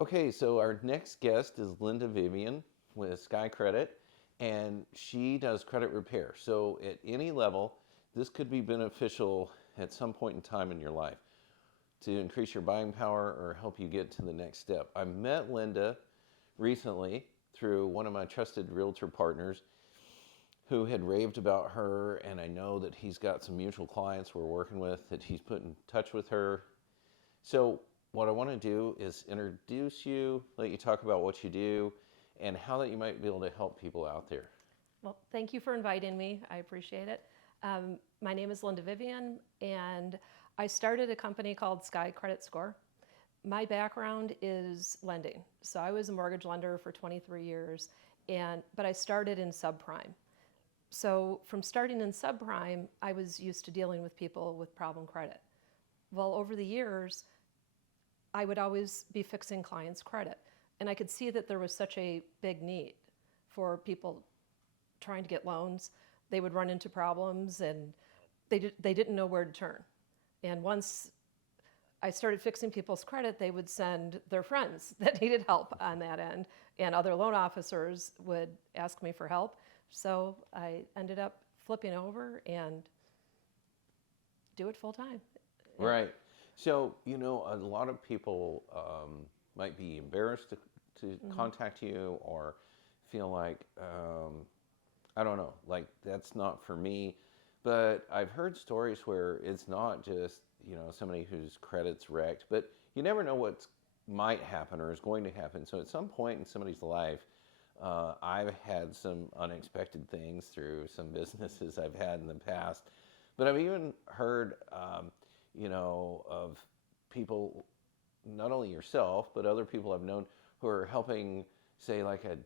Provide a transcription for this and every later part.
Okay, so our next guest is Linda Vivian with Sky Credit, and she does credit repair. So at any level, this could be beneficial at some point in time in your life to increase your buying power or help you get to the next step. I met Linda recently through one of my trusted realtor partners who had raved about her, and I know that he's got some mutual clients we're working with that he's put in touch with her. So, what I want to do is introduce you, let you talk about what you do, and how that you might be able to help people out there. Well, thank you for inviting me. I appreciate it. My name is Linda Vivian, and I started a company called Sky Credit Score. My background is lending. So I was a mortgage lender for 23 years, but I started in subprime. So from starting in subprime, I was used to dealing with people with problem credit. Well, over the years, I would always be fixing clients' credit. And I could see that there was such a big need for people trying to get loans. They would run into problems and they didn't know where to turn. And once I started fixing people's credit, they would send their friends that needed help on that end, and other loan officers would ask me for help. So I ended up flipping over and do it full time. And Right. So, a lot of people might be embarrassed to mhm. contact you or feel like, I don't know, like that's not for me. But I've heard stories where it's not just, somebody whose credit's wrecked, but you never know what might happen or is going to happen. So at some point in somebody's life, I've had some unexpected things through some businesses I've had in the past. But I've even heard, of people, not only yourself, but other people I've known who are helping, say, like a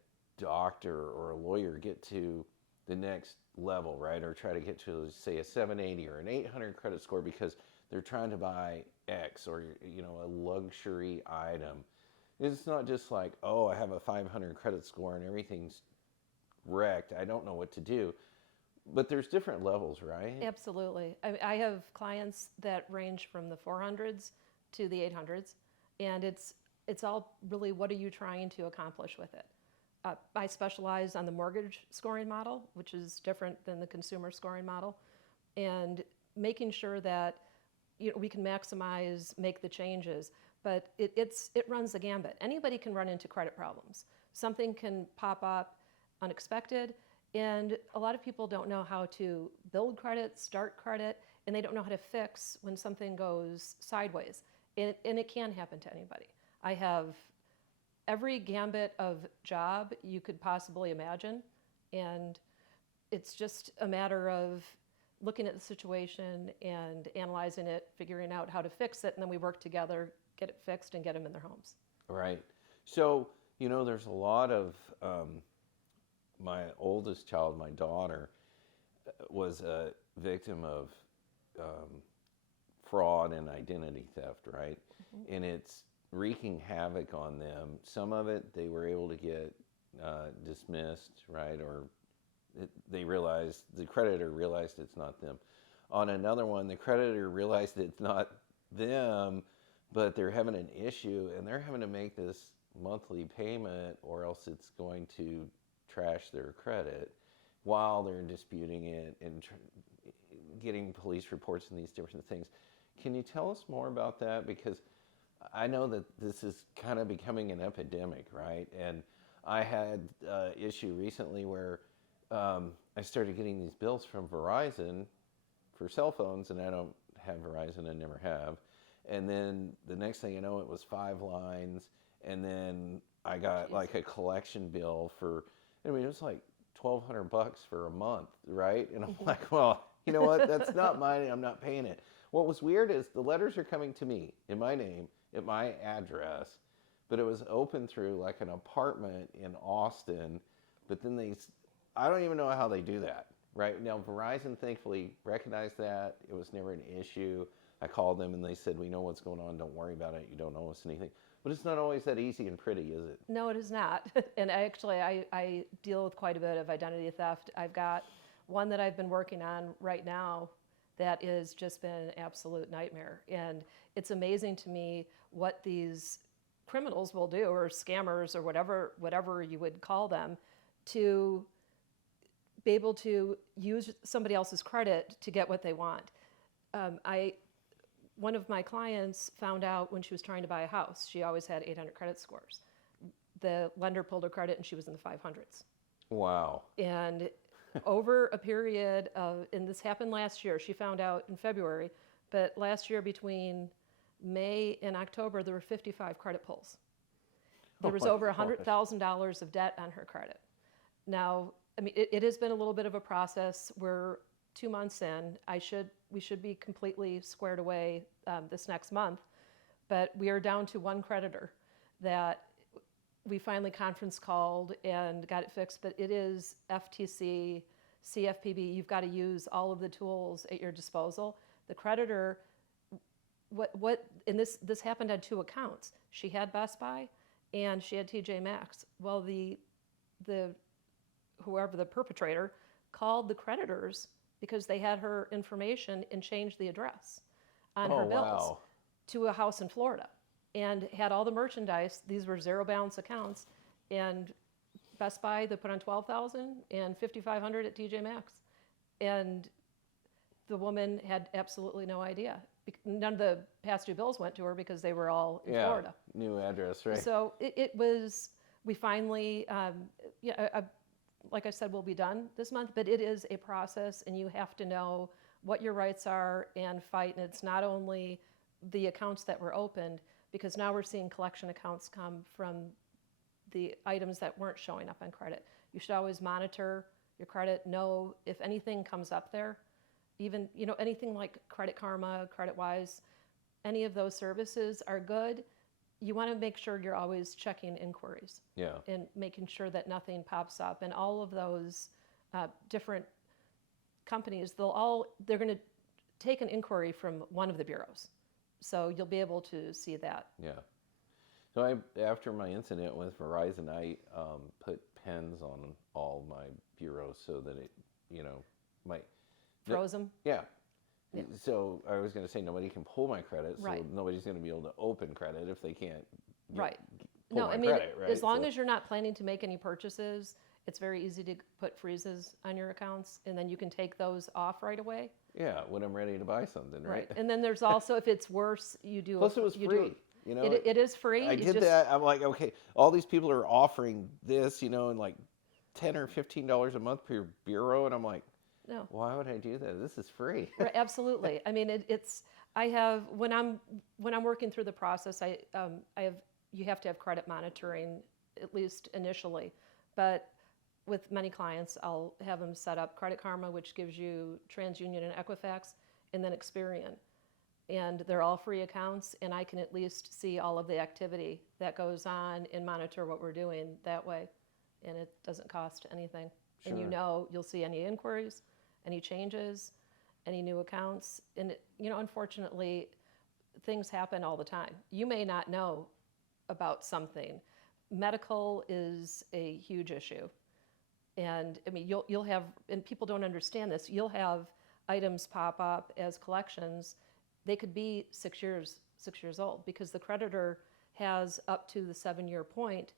doctor or a lawyer get to the next level, right? Or try to get to, say, a 780 or an 800 credit score because they're trying to buy X or, a luxury item. It's not just like, oh, I have a 500 credit score and everything's wrecked. I don't know what to do. But there's different levels, right? Absolutely. I have clients that range from the 400s to the 800s, and it's all really what are you trying to accomplish with it. I specialize on the mortgage scoring model, which is different than the consumer scoring model, and making sure that we can maximize, make the changes. But it runs the gambit. Anybody can run into credit problems. Something can pop up unexpected, and a lot of people don't know how to build credit, start credit, and they don't know how to fix when something goes sideways. And it can happen to anybody. I have every gambit of job you could possibly imagine, and it's just a matter of looking at the situation and analyzing it, figuring out how to fix it, and then we work together, get it fixed, and get them in their homes. Right. So, there's a lot of my oldest child, my daughter, was a victim of um, fraud and identity theft, right? Mm-hmm. And it's wreaking havoc on them. Some of it they were able to get dismissed, right? Or they realized, the creditor realized it's not them. On another one, the creditor realized it's not them, but they're having an issue and they're having to make this monthly payment or else it's going to trash their credit while they're disputing it and getting police reports and these different things. Can you tell us more about that? Because I know that this is kind of becoming an epidemic, right? And I had an issue recently where I started getting these bills from Verizon for cell phones, and I don't have Verizon, I never have. And then the next thing you know, it was 5 lines, and then I got Jeez. like a collection bill for, I mean, it was like $1,200 for a month, right? And I'm Mm-hmm. like, well, you know what? That's not mine. I'm not paying it. What was weird is the letters are coming to me in my name, at my address, but it was open through like an apartment in Austin. But then I don't even know how they do that. Right now, Verizon thankfully recognized that it was never an issue. I called them and they said, "We know what's going on. Don't worry about it. You don't owe us anything." But it's not always that easy and pretty, is it? No, it is not. And I deal with quite a bit of identity theft. I've got one that I've been working on right now that has just been an absolute nightmare. And it's amazing to me what these criminals will do, or scammers, or whatever you would call them, to be able to use somebody else's credit to get what they want. One of my clients found out when she was trying to buy a house, she always had 800 credit scores. The lender pulled her credit and she was in the 500s. Wow. And over a period of, and this happened last year, she found out in February, but last year between May and October, there were 55 credit pulls. There was my over gosh. $100,000 of debt on her credit. Now, I mean, it has been a little bit of a process. We're 2 months in. We should be completely squared away this next month, but we are down to one creditor that we finally conference called and got it fixed. But it is FTC, CFPB. You've got to use all of the tools at your disposal. The creditor, and this happened on 2 accounts. She had Best Buy and she had TJ Maxx. Well, whoever the perpetrator called the creditors because they had her information and changed the address on her bills Wow. to a house in Florida, and had all the merchandise. These were zero balance accounts, and Best Buy, they put on $12,000 and $5,500 at TJ Maxx, and the woman had absolutely no idea. None of the past due bills went to her because they were all in Florida. New address, right? So it was, we finally, like I said, we'll be done this month, but it is a process, and you have to know what your rights are and fight. And it's not only the accounts that were opened, because now we're seeing collection accounts come from the items that weren't showing up on credit. You should always monitor your credit, know if anything comes up there, even, anything like Credit Karma, CreditWise, any of those services are good. You want to make sure you're always checking inquiries. Yeah. And making sure that nothing pops up. And all of those different companies, they're going to take an inquiry from one of the bureaus. So you'll be able to see that. Yeah. So after my incident with Verizon, I put pens on all my bureaus so that it, might. Froze them. Yeah. Yeah. So I was going to say nobody can pull my credit, so Right. nobody's going to be able to open credit if they can't. Right. Pull No, my I mean, credit, right? as long So- as you're not planning to make any purchases, it's very easy to put freezes on your accounts, and then you can take those off right away. Yeah, when I'm ready to buy something, right? And then there's also, if it's worse, you do. Plus, it was you free. Do, it is free. I You did just- that. I'm like, okay, all these people are offering this, and like $10 or $15 a month per bureau, and I'm like, No. why would I do that? This is free. Right, absolutely. I mean, I have, when I'm working through the process, you have to have credit monitoring, at least initially. But with many clients, I'll have them set up Credit Karma, which gives you TransUnion and Equifax, and then Experian. And they're all free accounts, and I can at least see all of the activity that goes on and monitor what we're doing that way. And it doesn't cost anything. And Sure. you'll see any inquiries, any changes, any new accounts. And, unfortunately, things happen all the time. You may not know about something. Medical is a huge issue. And I mean, you'll have, and people don't understand this, you'll have items pop up as collections. They could be 6 years old, because the creditor has up to the 7-year point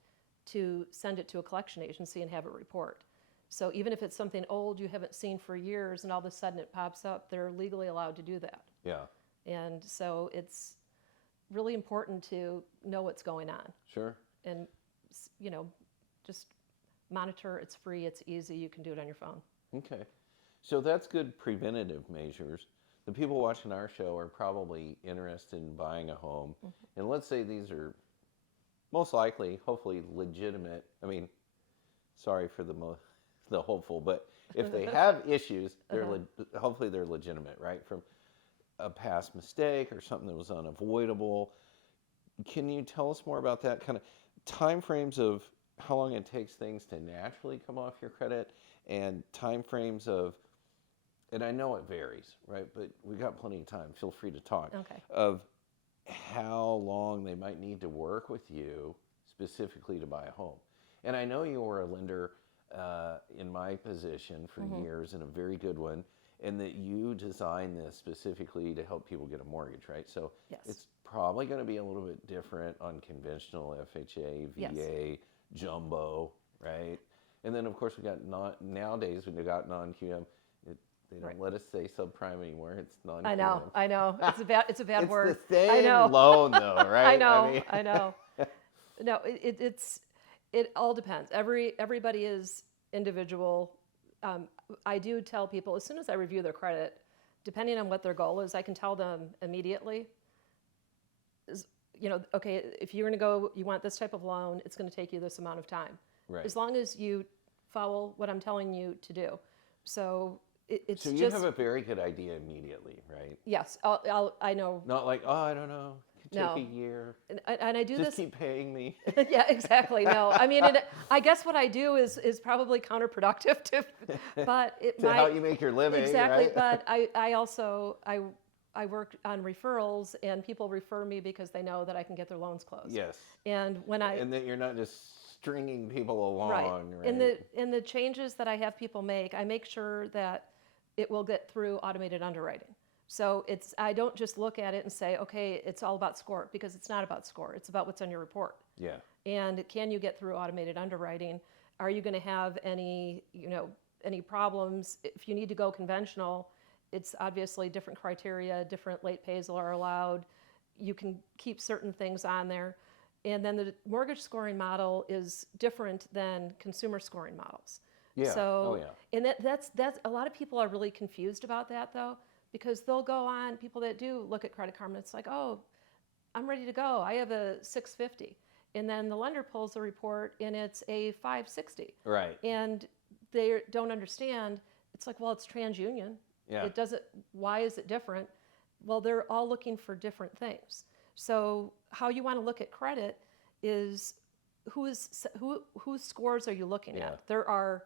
to send it to a collection agency and have it report. So even if it's something old you haven't seen for years and all of a sudden it pops up, they're legally allowed to do that. Yeah. And so it's really important to know what's going on, Sure. and, just monitor. It's free, it's easy, you can do it on your phone. Okay. So that's good preventative measures. The people watching our show are probably interested in buying a home. Mm-hmm. And let's say these are most likely, hopefully legitimate. I mean, sorry for the hopeful, but if they have issues, they're hopefully they're legitimate, right? From a past mistake or something that was unavoidable. Can you tell us more about that kind of time frames of how long it takes things to naturally come off your credit, and time frames of, and I know it varies, right? But we got plenty of time. Feel free to talk. Okay. Of how long they might need to work with you specifically to buy a home. And I know you were a lender in my position for years, and a very good one, and that you designed this specifically to help people get a mortgage, right? So Yes. it's probably going to be a little bit different on conventional FHA, Yes. VA, jumbo, right? And then of course we got nowadays when you got non-QM, they don't Right. let us say subprime anymore. It's non-QM. I know. It's a bad It's word. the same I know. loan though, right? I know. mean, I know. No, it all depends. Everybody is individual. I do tell people as soon as I review their credit, depending on what their goal is, I can tell them immediately. Okay, if you're going to go, you want this type of loan, it's going to take you this amount of time. Right. As long as you follow what I'm telling you to do. So it's So you just have a very good idea immediately, right? yes. I know. Not like, oh, I don't know, could take No. a year. And I do Just this. keep paying me. Yeah, exactly. No, I mean, I guess what I do is probably counterproductive to, but it To how might you make your living, exactly. right? But I also I work on referrals, and people refer me because they know that I can get their loans closed. Yes. And when And that you're not just stringing people along, right? in the changes that I have people make, I make sure that it will get through automated underwriting. So I don't just look at it and say, okay, it's all about score, because it's not about score. It's about what's on your report. Yeah. And can you get through automated underwriting? Are you going to have any problems? If you need to go conventional, it's obviously different criteria, different late pays are allowed. You can keep certain things on there. And then the mortgage scoring model is different than consumer scoring models. Yeah. So, Oh, yeah. and that's a lot of people are really confused about that though, because they'll go on, people that do look at Credit Karma, it's like, oh, I'm ready to go. I have a 650. And then the lender pulls the report and it's a 560. Right. And they don't understand. It's like, well, it's TransUnion. Yeah. It doesn't, why is it different? Well, they're all looking for different things. So how you want to look at credit is whose scores are you looking Yeah. at? There are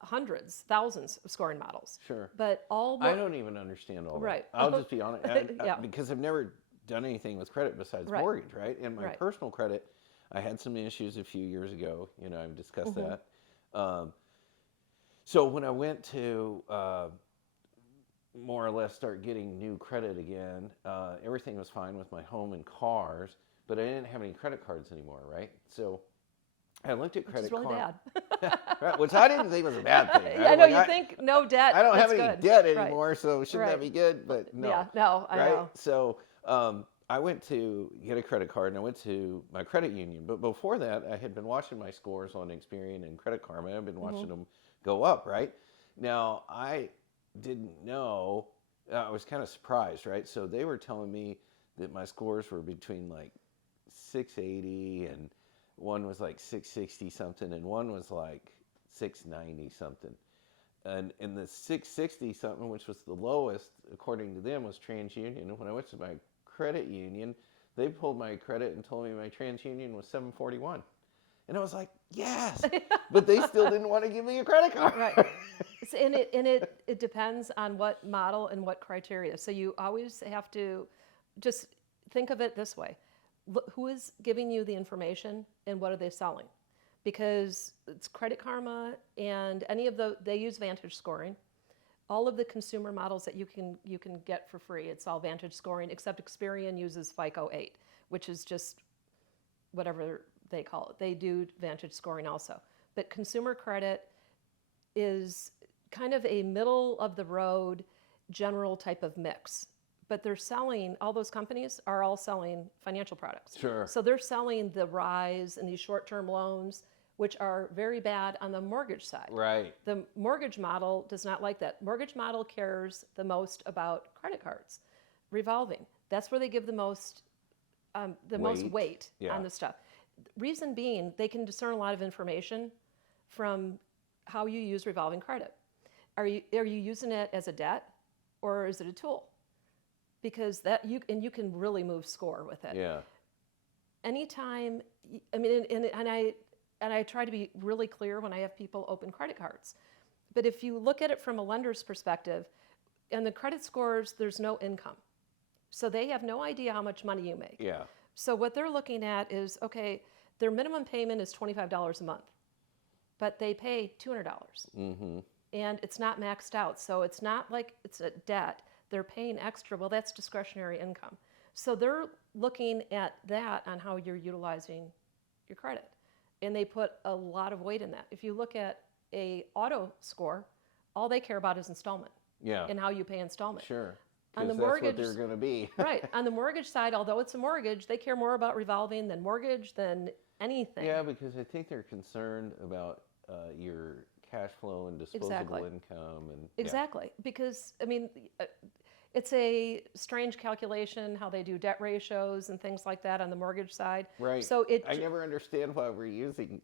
hundreds, thousands of scoring models. Sure. But all I don't even understand all that. Right. I'll just be honest. Yeah. Because I've never done anything with credit besides Right. mortgage, right? And my Right. personal credit, I had some issues a few years ago. I've discussed Mm-hmm. that. So when I went to more or less start getting new credit again, everything was fine with my home and cars, but I didn't have any credit cards anymore, right? So I looked at which Credit is really Karma, bad. right, which I didn't think was a bad thing. Right? I know Like, you think no debt. I don't have that's any good. debt Right. anymore, so shouldn't that Right. be good? But no. Yeah, no, I right? know. So I went to get a credit card, and I went to my credit union. But before that, I had been watching my scores on Experian and Credit Karma. I've been watching them go up, right? Now, I didn't know. I was kind of surprised, right? So they were telling me that my scores were between like 680, and one was like 660 something, and one was like 690 something. And in the 660 something, which was the lowest according to them, was TransUnion. And when I went to my credit union, they pulled my credit and told me my TransUnion was 741. And I was like, yes, but they still didn't want to give me a credit card. Right. And it depends on what model and what criteria. So you always have to just think of it this way. Who is giving you the information and what are they selling? Because it's Credit Karma and any of they use Vantage scoring. All of the consumer models that you can get for free, it's all Vantage scoring, except Experian uses FICO 8, which is just whatever they call it. They do Vantage scoring also. But consumer credit is kind of a middle of the road general type of mix. But they're selling, all those companies are all selling financial products. Sure. So they're selling the RISE and these short-term loans, which are very bad on the mortgage side. Right. The mortgage model does not like that. Mortgage model cares the most about credit cards, revolving. That's where they give the most weight Yeah. on the stuff. Reason being, they can discern a lot of information from how you use revolving credit. Are you using it as a debt or is it a tool? Because you can really move score with it. Yeah. Anytime, I mean, and I try to be really clear when I have people open credit cards. But if you look at it from a lender's perspective, and the credit scores, there's no income. So they have no idea how much money you make. Yeah. So what they're looking at is, okay, their minimum payment is $25 a month, but they pay $200. Mm-hmm. And it's not maxed out. So it's not like it's a debt. They're paying extra. Well, that's discretionary income. So they're looking at that on how you're utilizing your credit. And they put a lot of weight in that. If you look at a auto score, all they care about is installment Yeah. and how you pay installment. Sure. On the Because that's what mortgage- they're going to be. Right. On the mortgage side, although it's a mortgage, they care more about revolving than mortgage than anything. Yeah, because I think they're concerned about your cash flow and disposable Exactly. income, and Exactly. Because, I mean, it's a strange calculation how they do debt ratios and things like that on the mortgage side. Right. So I never understand why we're using,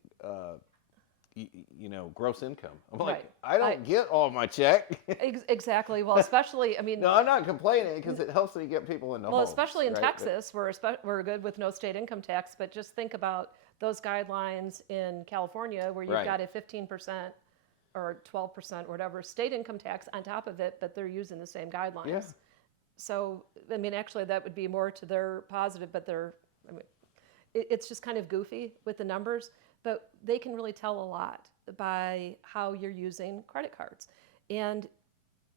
gross income. I'm like, Right. I don't get all my check. Exactly. Well, especially, I mean, No, I'm not complaining because it helps me get people into well, homes, especially in right? Texas, we're good with no state income tax, but just think about those guidelines in California where you've Right. got a 15% or 12% or whatever state income tax on top of it, but they're using the same guidelines. Yeah. So, I mean, actually, that would be more to their positive, but it's just kind of goofy with the numbers, but they can really tell a lot by how you're using credit cards. And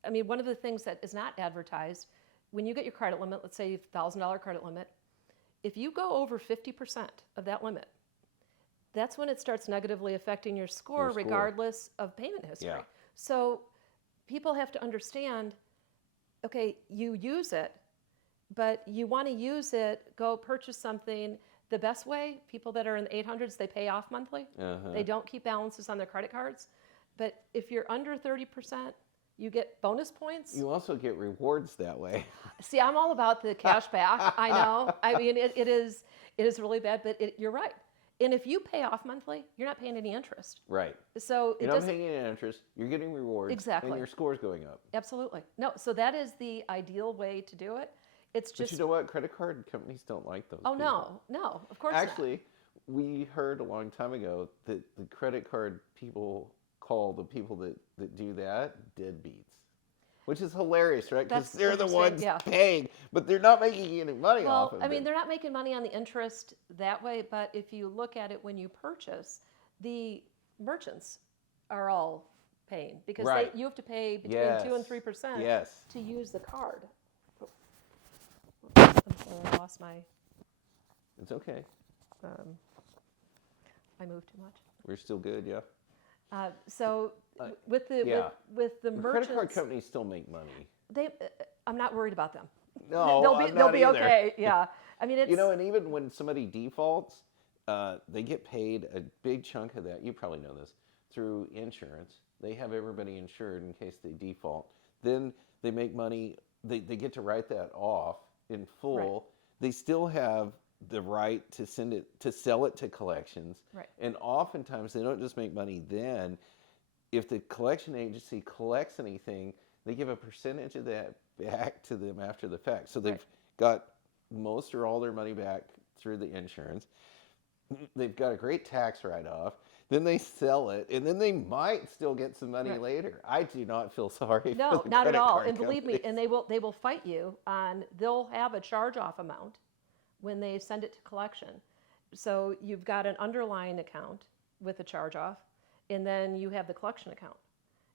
I mean, one of the things that is not advertised, when you get your credit limit, let's say $1,000 credit limit, if you go over 50% of that limit, that's when it starts negatively affecting your score, Your score. regardless of payment history. Yeah. So people have to understand, okay, you use it, but you want to use it, go purchase something. The best way, people that are in the 800s, they pay off monthly. Uh-huh. They don't keep balances on their credit cards. But if you're under 30%, you get bonus points. You also get rewards that way. See, I'm all about the cash back. I know. I mean, it is really bad, but you're right. And if you pay off monthly, you're not paying any interest. Right. So it You're not doesn't. paying any interest. You're getting rewards. Exactly. And your score's going up. Absolutely. No, so that is the ideal way to do it. It's But just. you know what? Credit card companies don't like those. Oh, people. no, of course not. Actually, we heard a long time ago that the credit card people call the people that do that deadbeats. Which is hilarious, right? Because That's they're the interesting, ones yeah. paying, but they're not making any money off Well, of I mean, it. they're not making money on the interest that way, but if you look at it when you purchase, the merchants are all paying because Right. you have to pay between Yes. 2 and 3% Yes. to use the card. I'm sorry, I lost my. It's okay. I moved too much. We're still good, yeah? So with the yeah. with the The merchants, credit card companies still make money. I'm not worried about them. No, they'll I'm be not either. okay. Yeah, I mean it's And even when somebody defaults, they get paid a big chunk of that. You probably know this through insurance. They have everybody insured in case they default. Then they make money. They get to write that off in full. Right. They still have the right to sell it to collections. Right. And oftentimes they don't just make money then. If the collection agency collects anything, they give a percentage of that back to them after the fact. So they've got most or all their money back through the insurance. They've got a great tax write-off. Then they sell it, and then they might still get some money Right. later. I do not feel sorry No, for the not at credit all. card And believe me, companies. and they will fight you on. They'll have a charge-off amount when they send it to collection. So you've got an underlying account with a charge-off, and then you have the collection account.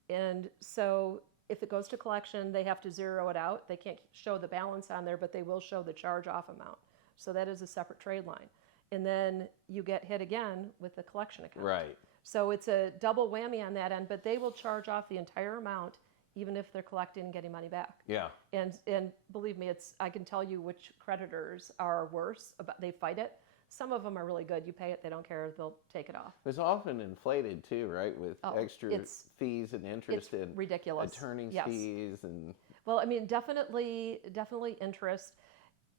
And so if it goes to collection, they have to zero it out. They can't show the balance on there, but they will show the charge-off amount. So that is a separate trade line. And then you get hit again with the collection account. Right. So it's a double whammy on that end, but they will charge off the entire amount even if they're collecting and getting money back. Yeah. And believe me, I can tell you which creditors are worse. They fight it. Some of them are really good. You pay it, they don't care. They'll take it off. It's often inflated too, right? With Oh, extra it's- fees and interest It's and ridiculous. attorney's Yes. fees and Well, I mean, definitely interest.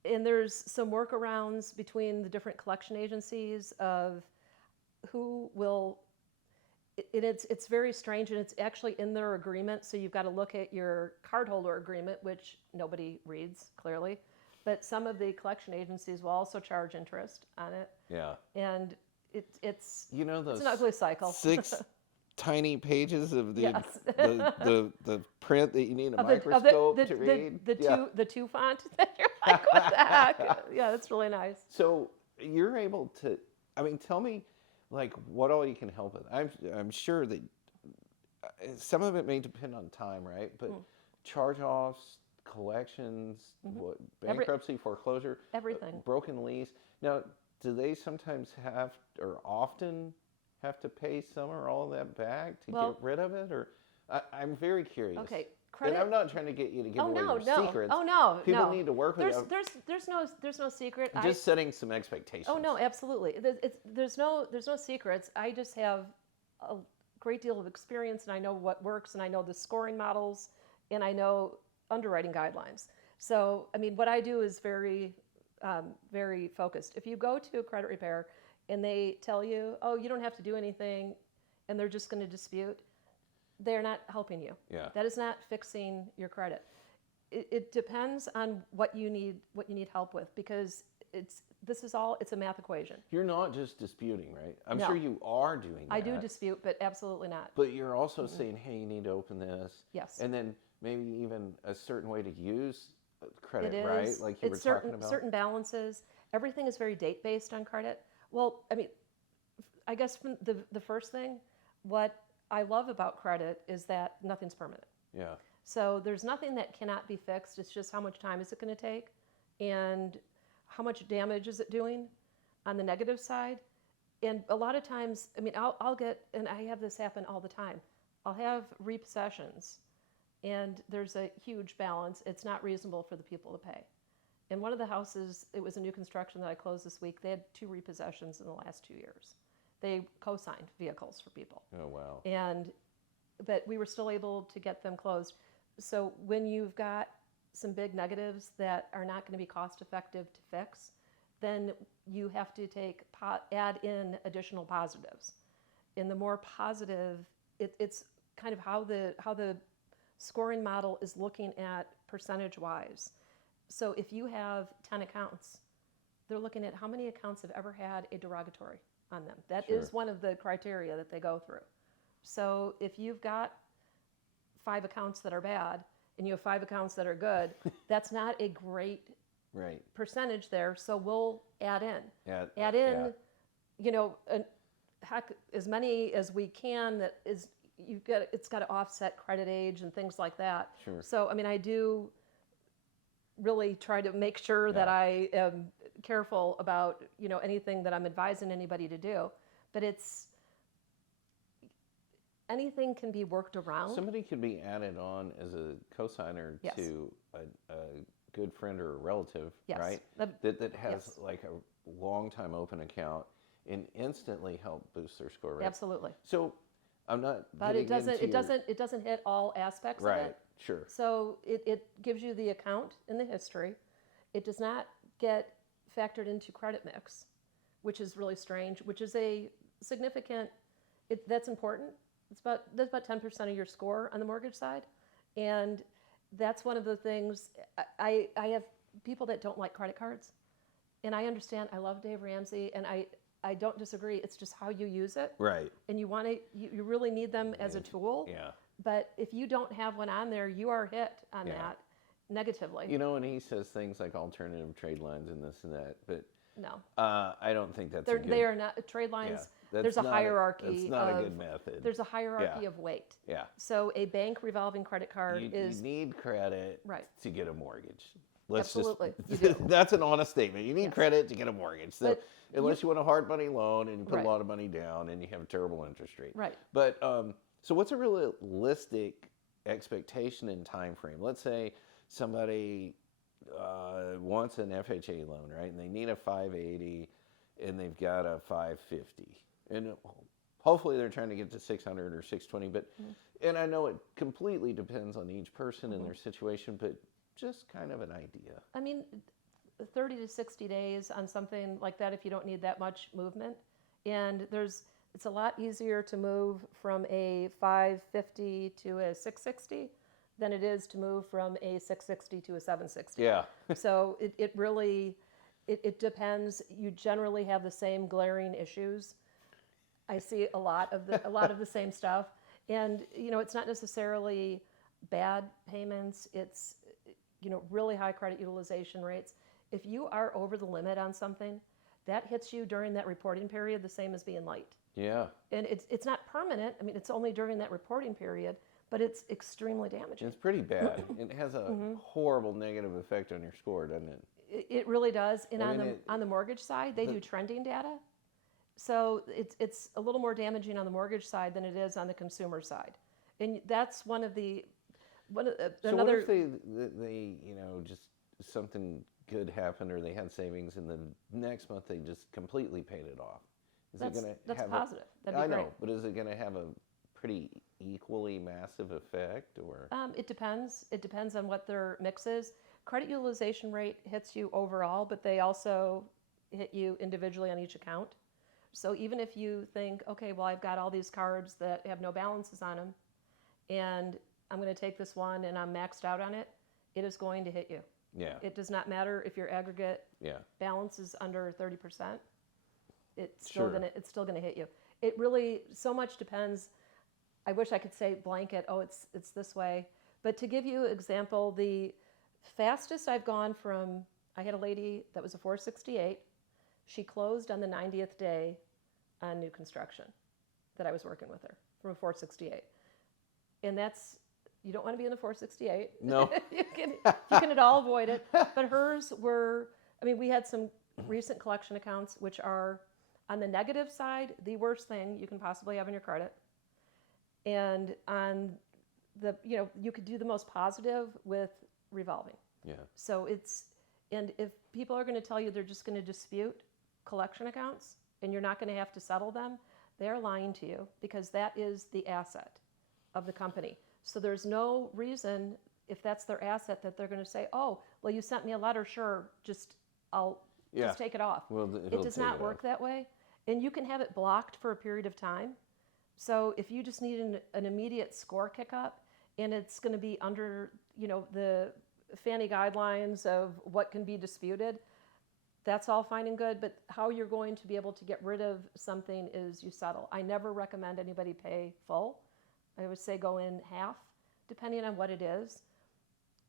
And there's some workarounds between the different collection agencies of who will. It's very strange, and it's actually in their agreement. So you've got to look at your cardholder agreement, which nobody reads clearly. But some of the collection agencies will also charge interest on it, yeah. and it's Those an ugly cycle. 6 tiny pages of the, Yes. the print that you need a Of the- microscope to read. Yeah. the two font that you're like, what the heck? Yeah, that's really nice. So you're able to, tell me like what all you can help with. I'm sure that some of it may depend on time, right? But charge-offs, collections, what, Every- bankruptcy, foreclosure, Everything. broken lease. Now, do they sometimes have or often have to pay some or all of that back to Well- get rid of it? Or I'm very curious. Okay, And I'm credit. not trying to get you to give Oh away no, your no. secrets. Oh no, People no. need to work with you. There's no secret. Just setting some expectations. Oh no, absolutely. There's no secrets. I just have a great deal of experience, and I know what works, and I know the scoring models, and I know underwriting guidelines. So I mean, what I do is very focused. If you go to a credit repair and they tell you, oh, you don't have to do anything, and they're just going to dispute, they're not helping you. Yeah. That is not fixing your credit. It depends on what you need help with, because it's a math equation. You're not just disputing, right? I'm No. sure you are doing that. I do dispute, but absolutely not. But you're also saying, hey, you need to open this. Yes. And then maybe even a certain way to use credit, It right? is. Like you were It's talking about. certain balances. Everything is very date based on credit. Well, I mean, I guess from the first thing, what I love about credit is that nothing's permanent. Yeah. So there's nothing that cannot be fixed. It's just how much time is it going to take, and how much damage is it doing on the negative side. And a lot of times, I mean, I'll get, and I have this happen all the time. I'll have repossessions, and there's a huge balance. It's not reasonable for the people to pay. In one of the houses, it was a new construction that I closed this week. They had 2 repossessions in the last 2 years. They co-signed vehicles for people. Oh, wow. But we were still able to get them closed. So when you've got some big negatives that are not going to be cost effective to fix, then you have to add in additional positives. And the more positive, it's kind of how the scoring model is looking at percentage wise. So if you have 10 accounts, they're looking at how many accounts have ever had a derogatory on them. That is one of the criteria that they go through. So if you've got 5 accounts that are bad and you have 5 accounts that are good, that's not a great percentage there. So we'll add in, Yeah. you know, heck, as many as we can. That is, it's got to offset credit age and things like that. Sure. So I mean, I do really try to make sure that I am careful about, you know, anything that I'm advising anybody to do. But anything can be worked around. Somebody could be added on as a cosigner Yes. to a good friend or a relative, Yes. right? That has like a long time open account and instantly help boost their score rate. Absolutely. So I'm not. But it doesn't hit all aspects of Right. it. Sure. So it gives you the account and the history. It does not get factored into credit mix, which is really strange, which is a significant, that's important. That's about 10% of your score on the mortgage side. And that's one of the things, I have people that don't like credit cards. And I understand, I love Dave Ramsey, and I don't disagree. It's just how you use it. Right. And you really need them as a tool. Yeah. But if you don't have one on there, you are hit on that negatively. You know, and he says things like alternative trade lines and this and that, but No. I don't think that's a good. They are not trade lines. There's a hierarchy. That's not a good method. There's a hierarchy of weight. Yeah. So a bank revolving credit card You is need credit Right. to get a mortgage. Absolutely, you do. That's an honest statement. You need Yes. credit to get a mortgage. So But unless you want a hard money loan and you put Right. a lot of money down and you have a terrible interest rate. Right. But so what's a realistic expectation and time frame? Let's say somebody wants an FHA loan, right? And they need a 580 and they've got a 550. And hopefully they're trying to get to 600 or 620. But and I know it completely depends on each person and their situation, but just kind of an idea. I mean, 30 to 60 days on something like that if you don't need that much movement. And it's a lot easier to move from a 550 to a 660 than it is to move from a 660 to a 760. Yeah. So it really depends. You generally have the same glaring issues. I see a lot of the same stuff, and you know, it's not necessarily bad payments. It's, you know, really high credit utilization rates. If you are over the limit on something, that hits you during that reporting period the same as being late. Yeah. And it's not permanent. I mean, it's only during that reporting period, but it's extremely damaging. It's pretty bad. It has a horrible negative effect on your score, doesn't it? It really does. And I mean, on the mortgage side, they do trending data. So it's a little more damaging on the mortgage side than it is on the consumer side. And that's So what another. if they just something good happened, or they had savings, and the next month they just completely paid it off? Is it going to That's have positive. That'd be I great. know, but is it going to have a pretty equally massive effect, or? It depends. It depends on what their mix is. Credit utilization rate hits you overall, but they also hit you individually on each account. So even if you think, okay, well, I've got all these cards that have no balances on them, and I'm going to take this one and I'm maxed out on it, it is going to hit you. Yeah. It does not matter if your aggregate Yeah. balance is under 30%. It's Sure. still gonna hit you. It really so much depends. I wish I could say blanket, oh, it's this way. But to give you an example, the fastest I've gone from, I had a lady that was a 468. She closed on the 90th day on new construction that I was working with her from a 468. And that's, you don't want to be in the 468. No. you can at all avoid it. But hers were, I mean, we had some recent collection accounts which are on the negative side, the worst thing you can possibly have in your credit. And on the, you could do the most positive with revolving. Yeah. So and if people are going to tell you they're just going to dispute collection accounts and you're not going to have to settle them, they're lying to you, because that is the asset of the company. So there's no reason, if that's their asset, that they're going to say, oh, well, you sent me a letter, sure, I'll just take it off. Well, it does not work that way. And you can have it blocked for a period of time. So if you just need an immediate score kick up, and it's going to be under, the Fannie guidelines of what can be disputed, that's all fine and good. But how you're going to be able to get rid of something is you settle. I never recommend anybody pay full. I would say go in half, depending on what it is.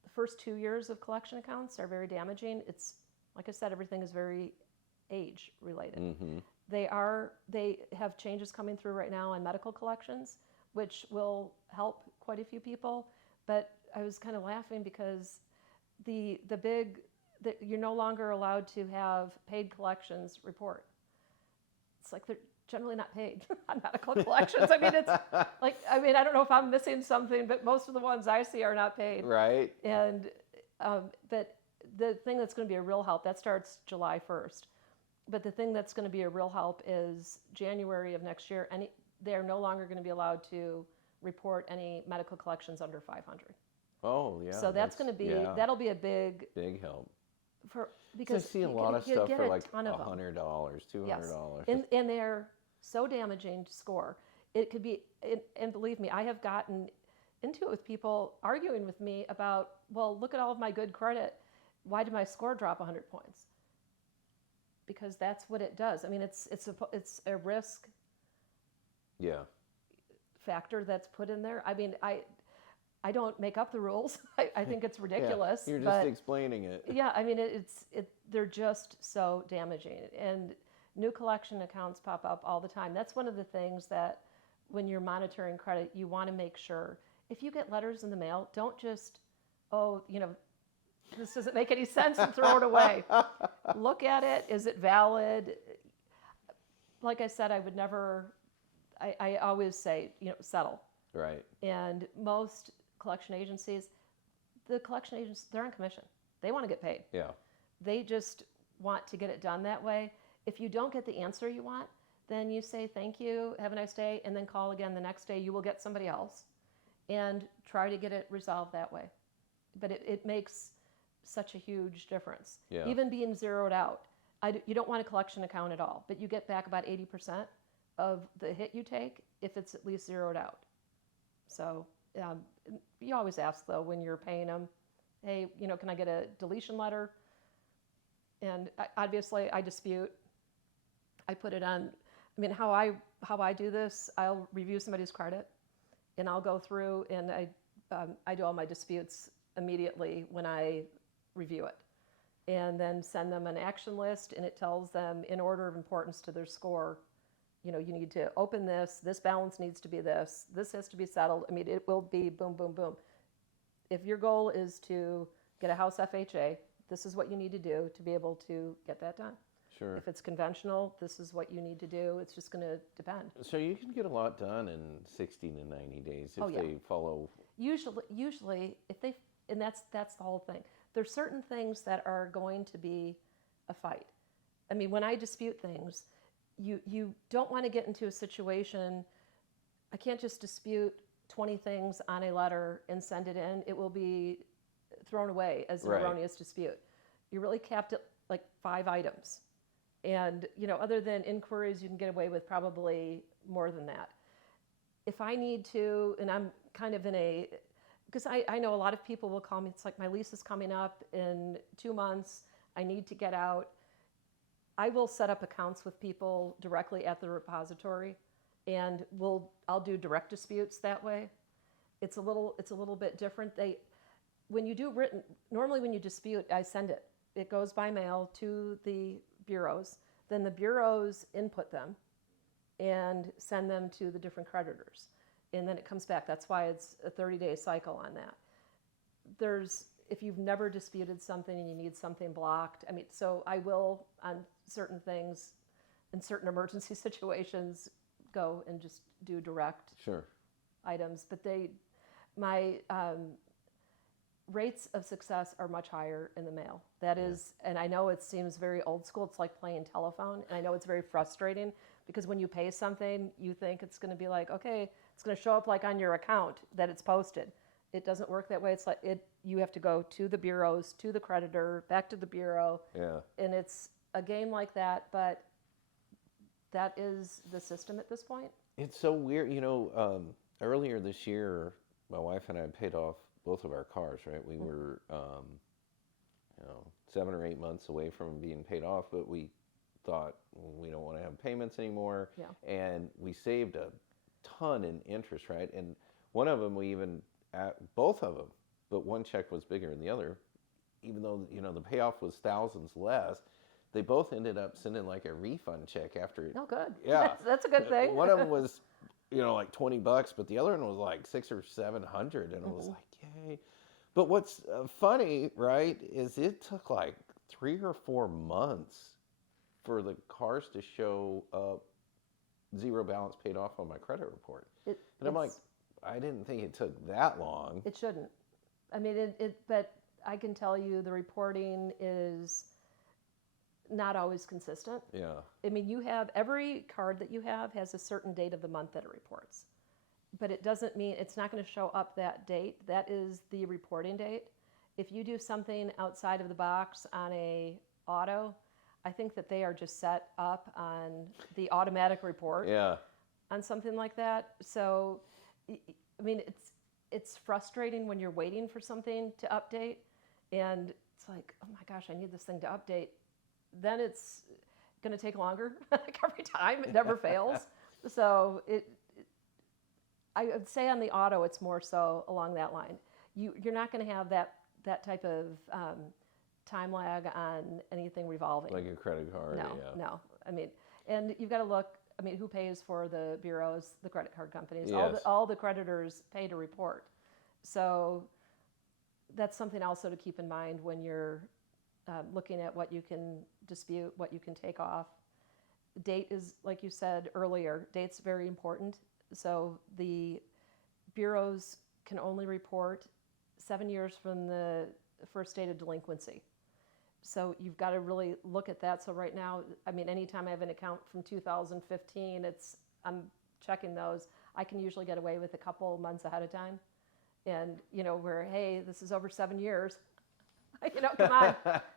The first 2 years of collection accounts are very damaging. It's, like I said, everything is very age related. Mm-hmm. They have changes coming through right now on medical collections, which will help quite a few people. But I was kind of laughing because you're no longer allowed to have paid collections report. It's like they're generally not paid on medical collections. I mean, I don't know if I'm missing something, but most of the ones I see are not paid. Right. And but the thing that's going to be a real help, that starts July 1st. But the thing that's going to be a real help is January of next year. They're no longer going to be allowed to report any medical collections under 500. Oh yeah. So that's going to be that'll be a big help. Because I see a lot of stuff for like $100, $200. Yes. And they're so damaging to score. It could be, and believe me, I have gotten into it with people arguing with me about, well, look at all of my good credit. Why did my score drop 100 points? Because that's what it does. I mean, it's a risk factor that's put in there. I mean, I don't make up the rules. I think it's ridiculous. You're just explaining it. Yeah, I mean, they're just so damaging. And new collection accounts pop up all the time. That's one of the things that when you're monitoring credit, you want to make sure. If you get letters in the mail, don't just, this doesn't make any sense, and throw it away. Look at it. Is it valid? Like I said, I would never, I always say, settle. Right. And most collection agencies, they're on commission. They want to get paid. Yeah. They just want to get it done that way. If you don't get the answer you want, then you say thank you, have a nice day, and then call again the next day. You will get somebody else and try to get it resolved that way. But it makes such a huge difference. Yeah. Even being zeroed out, you don't want a collection account at all, but you get back about 80% of the hit you take if it's at least zeroed out. So you always ask, though, when you're paying them, hey, can I get a deletion letter? And obviously, I dispute. I put it on. I mean, how I do this, I'll review somebody's credit, and I'll go through and I do all my disputes immediately when I review it, and then send them an action list, and it tells them in order of importance to their score You need to open this balance needs to be this has to be settled. I mean, it will be boom, boom, boom. If your goal is to get a house FHA, this is what you need to do to be able to get that done. Sure. If it's conventional, this is what you need to do. It's just going to depend. So you can get a lot done in 60 to 90 days if they follow. Usually, if they, and that's the whole thing. There's certain things that are going to be a fight. I mean, when I dispute things, you don't want to get into a situation. I can't just dispute 20 things on a letter and send it in. It will be thrown away as an erroneous dispute. You really capped it like 5 items. And, other than inquiries, you can get away with probably more than that. If I need to, and I'm kind of because I know a lot of people will call me, it's like my lease is coming up in 2 months, I need to get out. I will set up accounts with people directly at the repository, and I'll do direct disputes that way. It's a little bit different. When you do written, normally when you dispute, I send it. It goes by mail to the bureaus. Then the bureaus input them and send them to the different creditors. And then it comes back. That's why it's a 30-day cycle on that. If you've never disputed something and you need something blocked, I mean, so I will, on certain things, in certain emergency situations, go and just do direct items. But my rates of success are much higher in the mail. That is, and I know it seems very old school. It's like playing telephone. And I know it's very frustrating because when you pay something, you think it's going to be like, okay, it's going to show up like on your account that it's posted. It doesn't work that way. It's like you have to go to the bureaus, to the creditor, back to the bureau. Yeah. And it's a game like that, but that is the system at this point. It's so weird. Earlier this year, my wife and I paid off both of our cars, right? We were, 7 or 8 months away from being paid off, but we thought we don't want to have payments anymore. Yeah. And we saved a ton in interest, right? And one of them, both of them, but one check was bigger than the other. Even though, the payoff was thousands less, they both ended up sending like a refund check after. Oh, good. Yeah. That's a good thing. One of them was, like $20, but the other one was like $600 or $700, and it was like, yay. But what's funny, right, is it took like 3 or 4 months for the cars to show up zero balance paid off on my credit report. And I'm like, I didn't think it took that long. It shouldn't. I mean, but I can tell you the reporting is not always consistent. Yeah. I mean, every card that you have has a certain date of the month that it reports. But it doesn't mean it's not going to show up that date. That is the reporting date. If you do something outside of the box on a auto, I think that they are just set up on the automatic report. Yeah. On something like that. So, I mean, it's frustrating when you're waiting for something to update, and it's like, oh my gosh, I need this thing to update. Then it's going to take longer. Like every time, it never fails. So I would say on the auto, it's more so along that line. You're not going to have that type of time lag on anything revolving. Like a credit card. No. I mean, and you've got to look. I mean, who pays for the bureaus? The credit card companies. Yes. All the creditors pay to report. So that's something also to keep in mind when you're looking at what you can dispute, what you can take off. Date is, like you said earlier, date's very important. So the bureaus can only report 7 years from the first date of delinquency. So you've got to really look at that. So right now, I mean, anytime I have an account from 2015, I'm checking those. I can usually get away with a couple months ahead of time. And, where, hey, this is over 7 years. Come on,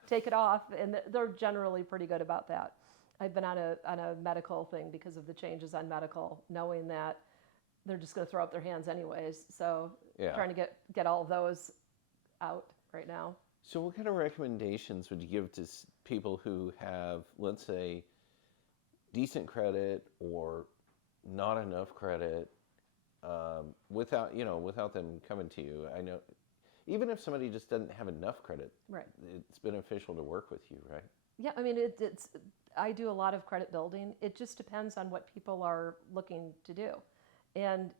take it off. And they're generally pretty good about that. I've been on a medical thing because of the changes on medical, knowing that they're just going to throw up their hands anyways. So trying to get all of those out right now. So what kind of recommendations would you give to people who have, let's say, decent credit or not enough credit, without them coming to you? I know, even if somebody just doesn't have enough credit, right? It's beneficial to work with you, right? Yeah, I mean, I do a lot of credit building. It just depends on what people are looking to do. And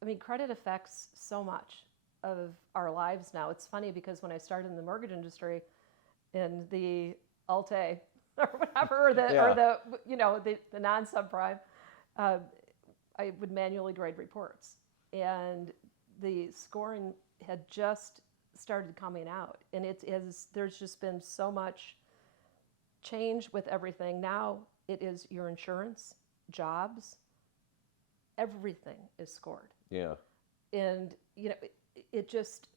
I mean, credit affects so much of our lives now. It's funny because when I started in the mortgage industry in the Alt-A or whatever, Yeah. or the, the non-subprime, uh, I would manually grade reports. And the scoring had just started coming out. And there's just been so much change with everything. Now it is your insurance, jobs, everything is scored. Yeah. And it just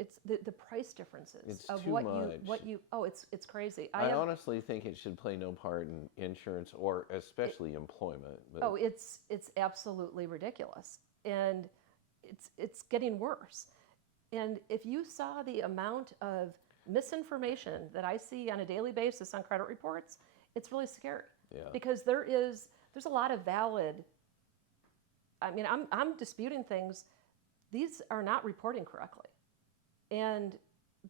it's the price differences It's of too what much. you it's crazy. I honestly think it should play no part in insurance or especially employment. But it's absolutely ridiculous, and it's getting worse. And if you saw the amount of misinformation that I see on a daily basis on credit reports, it's really scary. Yeah. Because there's a lot of valid. I mean, I'm disputing things. These are not reporting correctly, and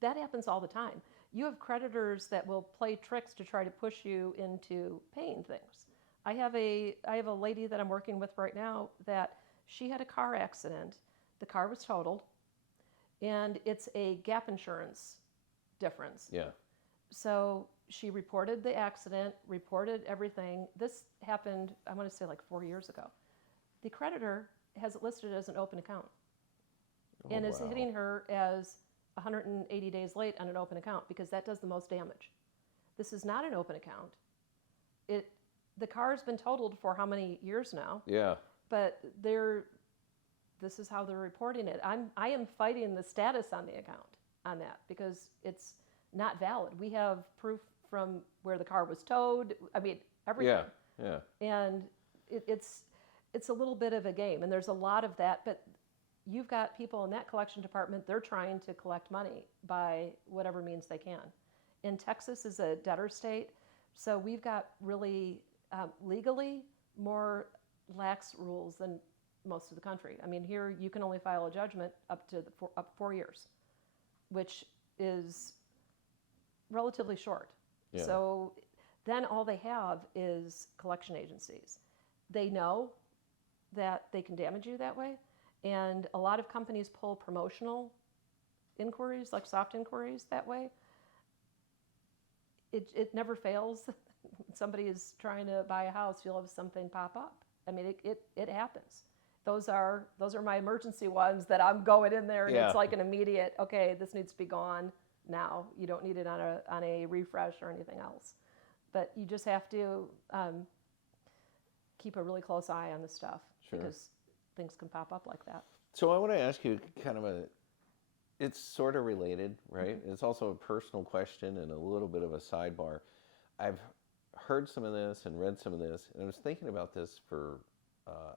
that happens all the time. You have creditors that will play tricks to try to push you into paying things. I have a lady that I'm working with right now that she had a car accident. The car was totaled, and it's a gap insurance difference. Yeah. So she reported the accident, reported everything. This happened, I want to say like 4 years ago. The creditor has it listed as an open account and is wow. hitting her as 180 days late on an open account because that does the most damage. This is not an open account. The car's been totaled for how many years now? Yeah. But this is how they're reporting it. I am fighting the status on the account on that because it's not valid. We have proof from where the car was towed. I mean, everything. Yeah. And it's a little bit of a game, and there's a lot of that. But you've got people in that collection department. They're trying to collect money by whatever means they can. And Texas is a debtor state, so we've got really legally more lax rules than most of the country. I mean, here you can only file a judgment up to 4 years, which is relatively short. Yeah. So then all they have is collection agencies. They know that they can damage you that way, and a lot of companies pull promotional inquiries, like soft inquiries, that way. It never fails. Somebody is trying to buy a house, you'll have something pop up. I mean, it happens. Those are my emergency ones that I'm going in there, and Yeah. it's like an immediate, okay, this needs to be gone now. You don't need it on a refresh or anything else. But you just have to keep a really close eye on this stuff. Sure. Because things can pop up like that. So I want to ask you it's sort of related, right? It's also a personal question and a little bit of a sidebar. I've heard some of this and read some of this, and I was thinking about this for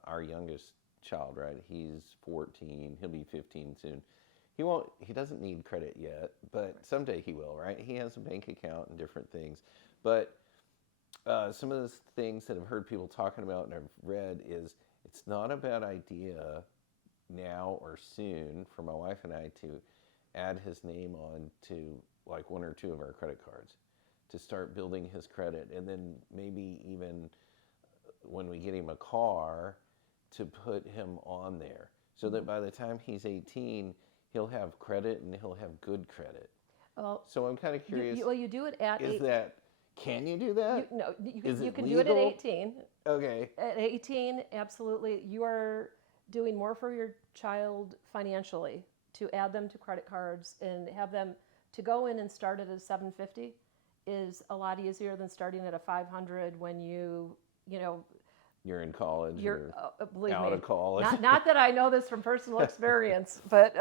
our youngest child, right? He's 14, he'll be 15 soon. He doesn't need credit yet, but someday he will, right? He has a bank account and different things. But some of the things that I've heard people talking about and I've read is it's not a bad idea now or soon for my wife and I to add his name on to like 1 or 2 of our credit cards to start building his credit, and then maybe even when we get him a car to put him on there so that by the time he's 18 he'll have credit and he'll have good credit. Well, So I'm kind of curious, you do it at is 8. that, can you do that? No, Is you it can do it at legal? 18. Okay. At 18, absolutely. You are doing more for your child financially to add them to credit cards and have them to go in and start at a 750 is a lot easier than starting at a 500 when You're in college you're or believe out me, of college. not that I know this from personal experience, but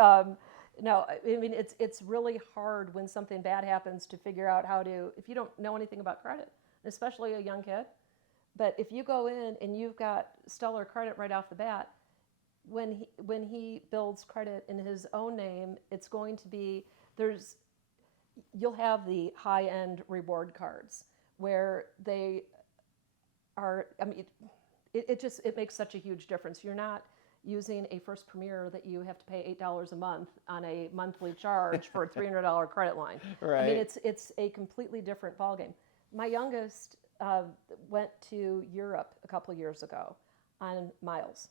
no, I mean it's really hard when something bad happens to figure out how to, if you don't know anything about credit, especially a young kid. But if you go in and you've got stellar credit right off the bat, when he builds credit in his own name, it's going to be you'll have the high-end reward cards where they are. I mean, it makes such a huge difference. You're not using a First Premier that you have to pay $8 a month on a monthly charge for a $300 credit line. Right. I mean, it's a completely different ballgame. My youngest went to Europe a couple years ago on miles.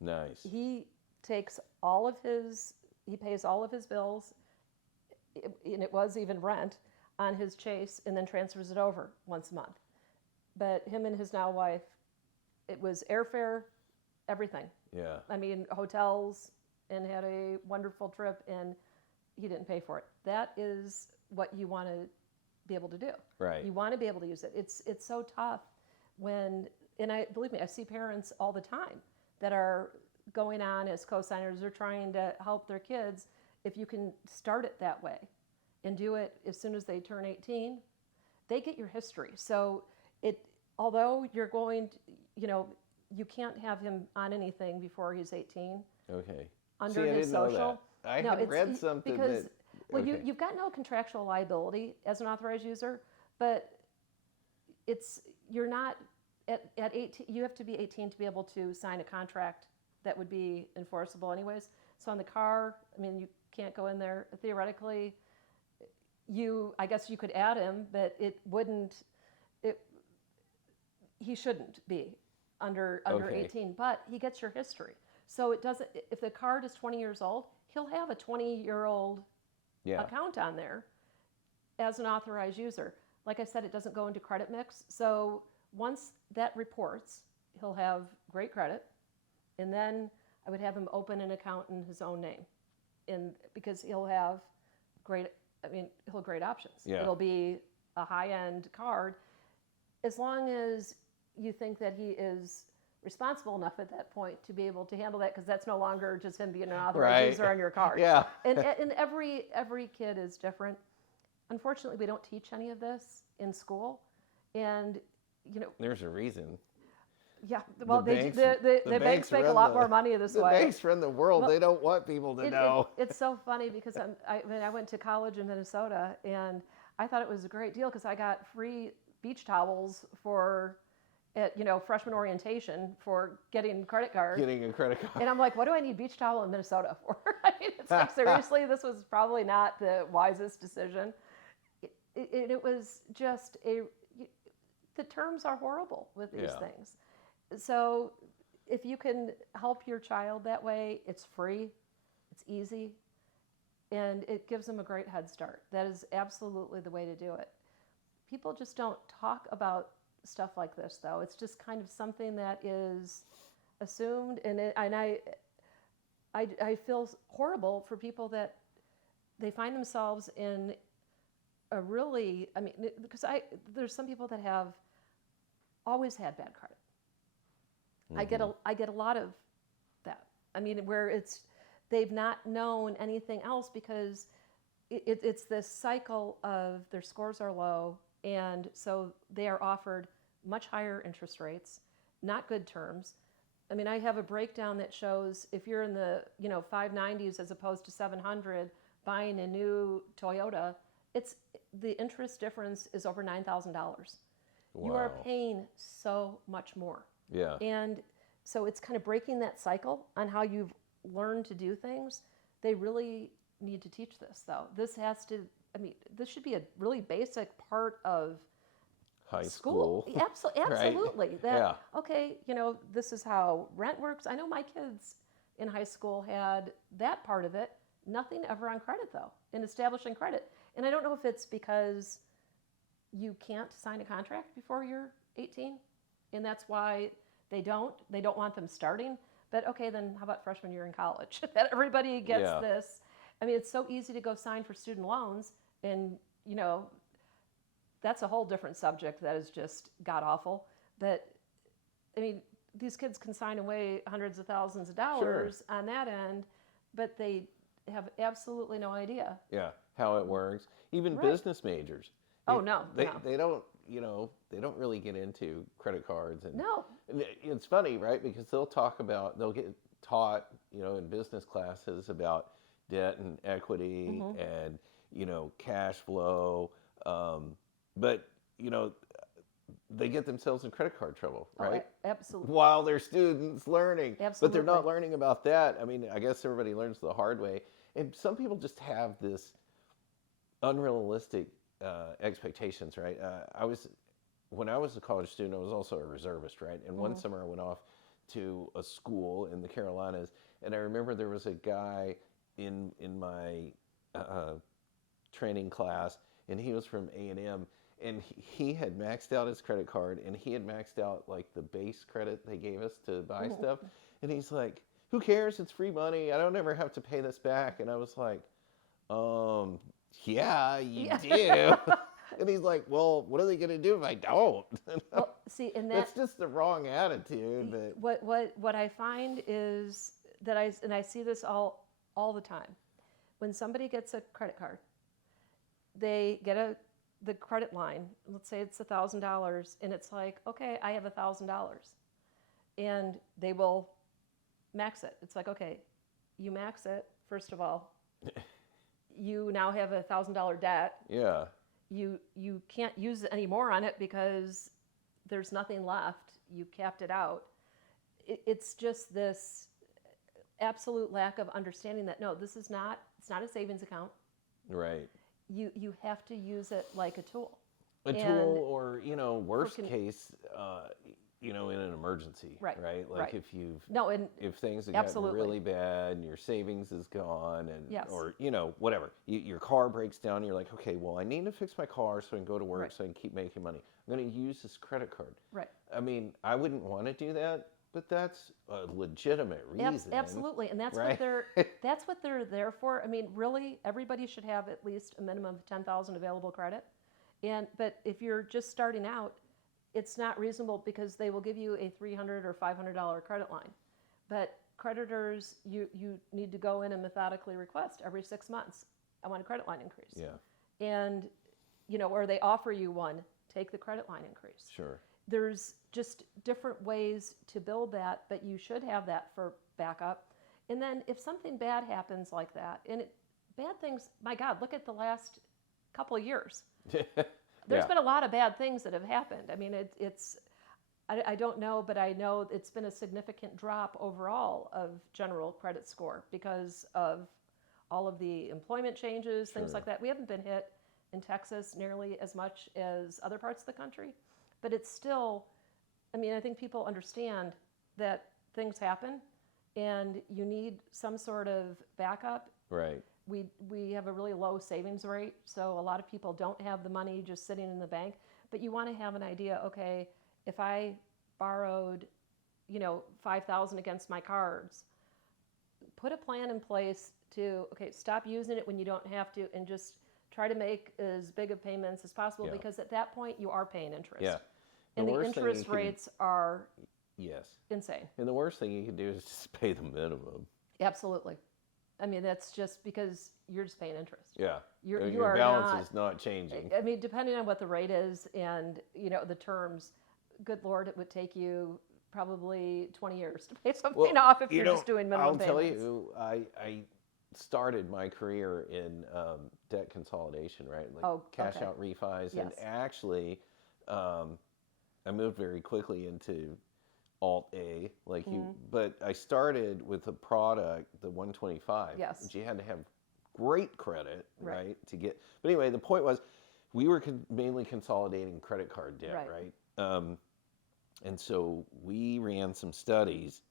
Nice. He takes all of his, he pays all of his bills, and it was even rent on his Chase, and then transfers it over once a month. But him and his now wife, it was airfare, everything. Yeah. I mean, hotels, and had a wonderful trip, and he didn't pay for it. That is what you want to be able to do. Right. You want to be able to use it. It's so tough when, and I believe me, I see parents all the time that are going on as co-signers. They're trying to help their kids. If you can start it that way and do it as soon as they turn 18, they get your history. So although you're going to, you can't have him on anything before he's 18 Okay. under See, I his didn't know social. that. I No, had it's read something because, that. well, Okay. you've got no contractual liability as an authorized user, but you're not at 18. You have to be 18 to be able to sign a contract that would be enforceable anyways. So on the car, I mean, you can't go in there. Theoretically, I guess you could add him, but he shouldn't be under Okay. 18, but he gets your history. So it doesn't, if the card is 20 years old, he'll have a 20-year-old Yeah. account on there as an authorized user. Like I said, it doesn't go into credit mix. So once that reports, he'll have great credit. And then I would have him open an account in his own name. Because he'll have great options. Yeah. It'll be a high-end card, as long as you think that he is responsible enough at that point to be able to handle that, because that's no longer just him being an authorized Right. user on your card. Yeah. And every kid is different. Unfortunately, we don't teach any of this in school, and There's a reason. yeah. Well, The the banks make a run lot more money this The way. banks run the world. Well, they don't want people to know. It's so funny because when I went to college in Minnesota, and I thought it was a great deal because I got free beach towels at freshman orientation for getting a credit card. Getting a credit card. And I'm like, what do I need beach towel in Minnesota for? I mean, it's like, seriously, this was probably not the wisest decision. It was just the terms are horrible with these Yeah. things. So if you can help your child that way, it's free, it's easy, and it gives them a great head start. That is absolutely the way to do it. People just don't talk about stuff like this, though. It's just kind of something that is assumed, and I feel horrible for people that they find themselves in a really, I mean, because there's some people that have always had bad credit. Mm-hmm. I get a lot of that. I mean, where they've not known anything else because it's this cycle of their scores are low, and so they are offered much higher interest rates, not good terms. I mean, I have a breakdown that shows if you're in the 590s as opposed to 700 buying a new Toyota, the interest difference is over $9,000. Wow. You are paying so much more. Yeah. And so it's kind of breaking that cycle on how you've learned to do things. They really need to teach this, though. This should be a really basic part of High school. Absolutely. Right? That, Yeah. okay, this is how rent works. I know my kids in high school had that part of it. Nothing ever on credit, though, in establishing credit. And I don't know if it's because you can't sign a contract before you're 18, and that's why they don't want them starting. But okay, then how about freshman year in college? That everybody gets Yeah. this. I mean, it's so easy to go sign for student loans, and that's a whole different subject that is just god-awful. But, I mean, these kids can sign away hundreds of thousands of dollars on that end, but they have absolutely no idea. Yeah. How it works. Even Right. business majors. Oh, no. They don't, they don't really get into credit cards. And No. it's funny, right? Because they'll get taught, in business classes about debt and equity Mhm. and, cash flow. But, they get themselves in credit card trouble, right? Oh, absolutely. While they're students learning. But they're not Absolutely. learning about that. I mean, I guess everybody learns the hard way. And some people just have this unrealistic expectations, right? When I was a college student, I was also a reservist, right? And one summer I went off to a school in the Carolinas, and I remember there was a guy in my training class, and he was from A&M, and he had maxed out his credit card, and he had maxed out like the base credit they gave us to buy stuff, and he's like, "Who cares? It's free money. I don't ever have to pay this back." And I was like, yeah, you do. And he's like, "Well, what are they going to do if I don't?" Well, see, and That's just the wrong attitude. But what I find is that I see this all the time. When somebody gets a credit card, they get the credit line. Let's say it's $1,000, and it's like, okay, I have $1,000, and they will max it. It's like, okay, you max it. First of all, you now have $1,000 debt. yeah, You can't use it anymore on it because there's nothing left. You capped it out. It's just this absolute lack of understanding that no, it's not a savings account. right. You have to use it like a tool. A And tool, or worst con- case, in an emergency, Right, right? Like right. if things have gotten Absolutely. really bad and your savings is gone, and Yes. or whatever, your car breaks down, you're like, okay, well, I need to fix my car so I can go to work, Right. so I can keep making money. I'm going to use this credit card. Right. I mean, I wouldn't want to do that, but that's a legitimate reason. Absolutely, and that's right? what they're there for. I mean, really, everybody should have at least a minimum of 10,000 available credit. But if you're just starting out, it's not reasonable because they will give you a $300 or $500 credit line. But creditors, you need to go in and methodically request every 6 months, I want a credit line increase. Yeah, And, or they offer you one, take the credit line increase. sure. There's just different ways to build that, but you should have that for backup. And then if something bad happens like that, bad things, my God, look at the last couple of years. There's Yeah. been a lot of bad things that have happened. I mean, I don't know, but I know it's been a significant drop overall of general credit score because of all of the employment changes, things Sure. like that. We haven't been hit in Texas nearly as much as other parts of the country, but it's still, I mean, I think people understand that things happen and you need some sort of backup. Right. We have a really low savings rate, so a lot of people don't have the money just sitting in the bank. But you want to have an idea. Okay, if I borrowed, $5,000 against my cards, put a plan in place to stop using it when you don't have to, and just try to make as big of payments as possible. Yeah. Because at that point you are paying interest. Yeah. And the worst thing interest you can- rates are Yes. insane. And the worst thing you can do is just pay the minimum. Absolutely. I mean, that's just because you're just paying interest. Yeah. You Your are balance not- is not changing. I mean, depending on what the rate is and, the terms, good Lord, it would take you probably 20 years to pay something off if you're just doing minimum I'll tell payments. you, I started my career in debt consolidation, right? Like cash okay. out refis. And Yes. actually, I moved very quickly into Alt A, like you, but I started with a product, the 125. Yes. Which you had to have great credit, Right. right? To get, but anyway, the point was we were mainly consolidating credit card debt, Right. right? And so we ran some studies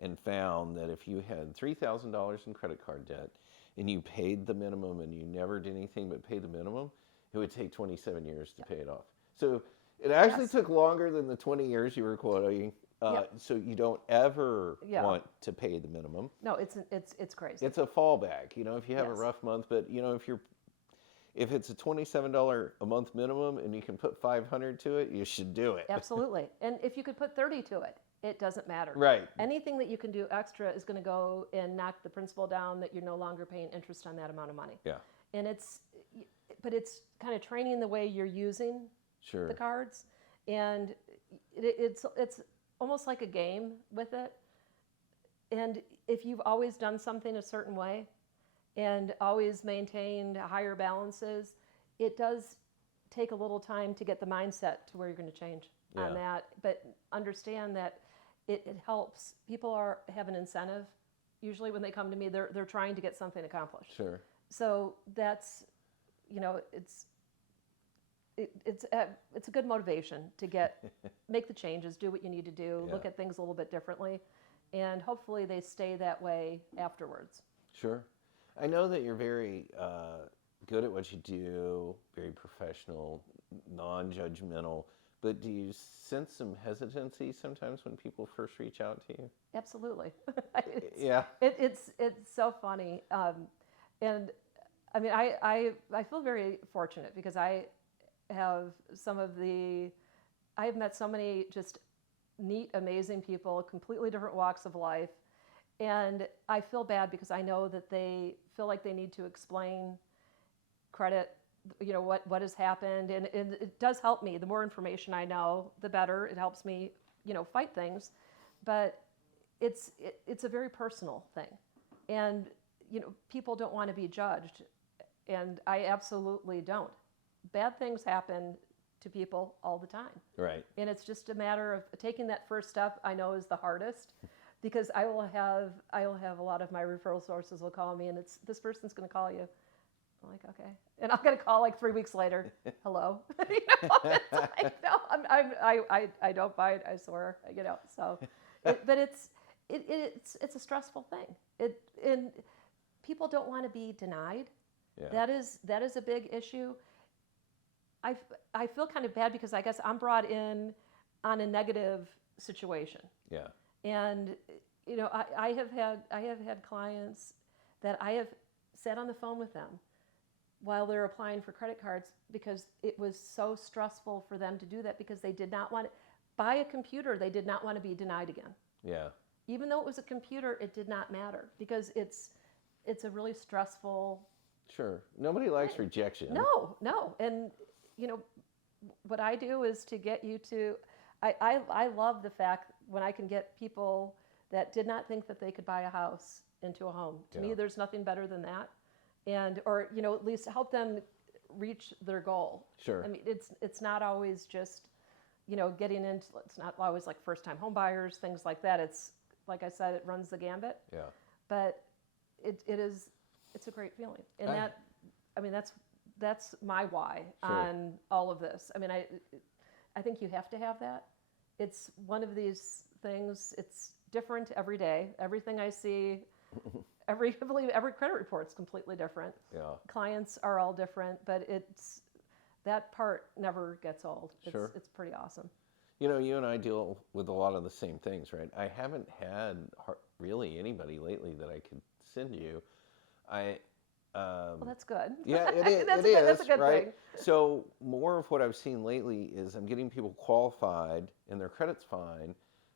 and found that if you had $3,000 in credit card debt and you paid the minimum and you never did anything but pay the minimum, it would take 27 years to pay it off. So it actually Yes. took longer than the 20 years you were quoting. Yep. So you don't ever Yeah. want to pay the minimum. No, it's crazy. It's a fallback, if you have Yes. a rough month, but if it's a $27 a month minimum and you can put 500 to it, you should do it. Absolutely. And if you could put 30 to it, it doesn't matter. Right. Anything that you can do extra is going to go and knock the principal down that you're no longer paying interest on that amount of money. Yeah. And it's kind of training the way you're using Sure. the cards, and it's almost like a game with it. And if you've always done something a certain way and always maintained higher balances, it does take a little time to get the mindset to where you're going to change on Yeah. that. But understand that it helps. People have an incentive. Usually when they come to me, they're trying to get something accomplished. Sure. So that's, it's a good motivation to make the changes, do what you need to do, look Yeah. at things a little bit differently, and hopefully they stay that way afterwards. Sure. I know that you're very good at what you do, very professional, non-judgmental, but do you sense some hesitancy sometimes when people first reach out to you? Absolutely. Yeah. It's so funny. And I mean, I feel very fortunate because have I have met so many just neat, amazing people, completely different walks of life. And I feel bad because I know that they feel like they need to explain credit, what has happened. And it does help me. The more information I know, the better. It helps me, fight things. But it's a very personal thing. And, people don't want to be judged. And I absolutely don't. Bad things happen to people all the time. Right. And it's just a matter of taking that first step. I know is the hardest because I will have a lot of my referral sources will call me and it's this person's going to call you. I'm like, okay. And I'm going to call like 3 weeks later. Hello. It's like, no, I don't bite. I swear. So, but it's a stressful thing. And people don't want to be denied. Yeah. That is a big issue. I feel kind of bad because I guess I'm brought in on a negative situation. Yeah. And I have had clients that I have sat on the phone with them while they're applying for credit cards because it was so stressful for them to do that because they did not want to buy a computer. They did not want to be denied again. Yeah. Even though it was a computer, it did not matter because it's a really stressful. Sure. Nobody likes rejection. No. And, what I do is to get you to, I love the fact when I can get people that did not think that they could buy a house into a home. To me, there's nothing better than that. Or at least help them reach their goal. Sure. I mean, it's not always just, getting into, it's not always like first-time home buyers, things like that. It's, like I said, it runs the gambit. Yeah. But it's a great feeling. And that's my why on all of this. I mean, I think you have to have that. It's one of these things, it's different every day. Everything I see, I believe every credit report's completely different. Yeah. Clients are all different, but that part never gets old. Sure. It's pretty awesome. You and I deal with a lot of the same things, right? I haven't had really anybody lately that I could send you. Well, that's good. Yeah, it is. That's a good right? thing. So more of what I've seen lately is I'm getting people qualified and their credit's fine,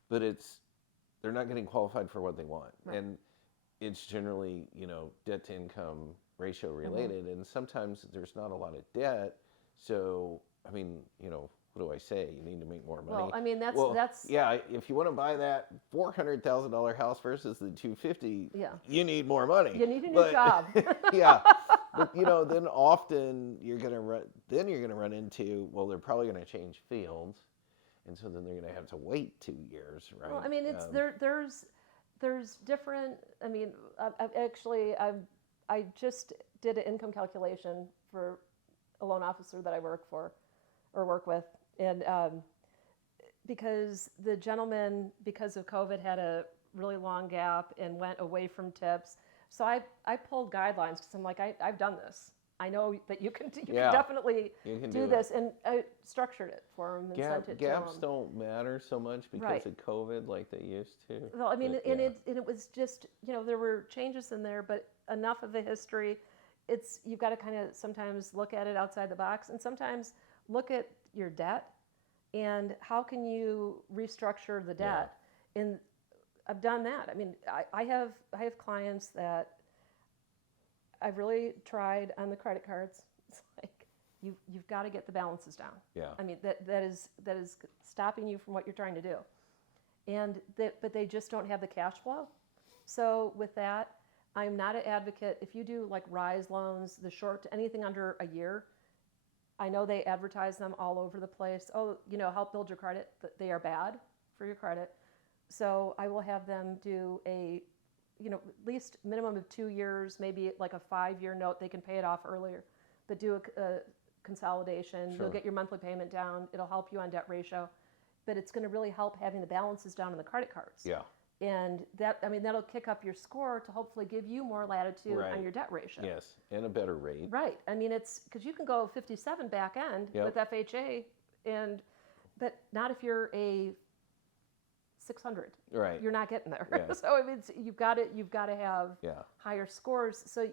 but they're not getting qualified for what they want. Right. And it's generally, debt to income ratio related. And sometimes there's not a lot of debt. So, I mean, what do I say? You need to make more money. Well, I mean, that's yeah. If you want to buy that $400,000 house versus the $250,000, Yeah. you need more money. You need a new job. Yeah, but then often you're gonna run into, well, they're probably gonna change fields, and so then they're gonna have to wait 2 years, right? Well, I mean, it's there's different. I mean, I just did an income calculation for a loan officer that I work with. And because the gentleman, because of COVID, had a really long gap and went away from tips. So I pulled guidelines because I'm like, I've done this. I know that you can definitely do this. And I structured it for him and sent it to him. Gaps don't matter so much because of COVID like they used to. Well, I mean, it was just, there were changes in there, but enough of the history. You've got to kind of sometimes look at it outside the box and sometimes look at your debt and how can you restructure the debt. And I've done that. I mean, I have clients that I've really tried on the credit cards. It's like you've got to get the balances down. Yeah. I mean, that is stopping you from what you're trying to do. But they just don't have the cash flow. So with that, I'm not an advocate. If you do like RISE loans, anything under a year, I know they advertise them all over the place. Oh, help build your credit. They are bad for your credit. So I will have them do at least minimum of 2 years, maybe like a 5-year note. They can pay it off earlier, but do a consolidation. Sure. You'll get your monthly payment down. It'll help you on debt ratio, but it's going to really help having the balances down on the credit cards. Yeah. And that, I mean, that'll kick up your score to hopefully give you more latitude Right. on your debt ratio. Yes, and a better rate. Right. I mean, it's because you can go 57 back end Yep. with FHA, but not if you're a 600. Right. You're not getting there. Yeah. So I mean, you've got to have Yeah. higher scores. So